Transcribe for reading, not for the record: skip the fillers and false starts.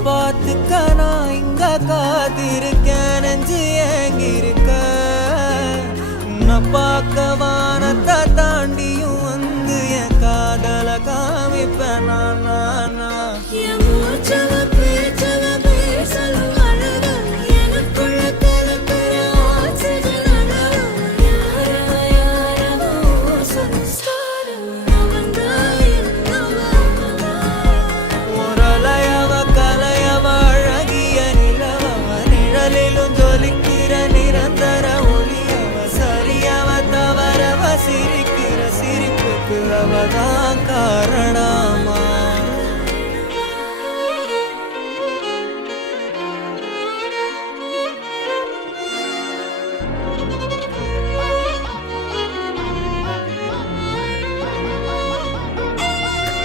பார்த்துக்க நான் இங்க காத்திருக்கேன் நெஞ்சு ஏங்கிருக்க உன்னை பார்க்க வானத்தை தாண்டியும் வந்து என் காதல காமிப்பேன் நான்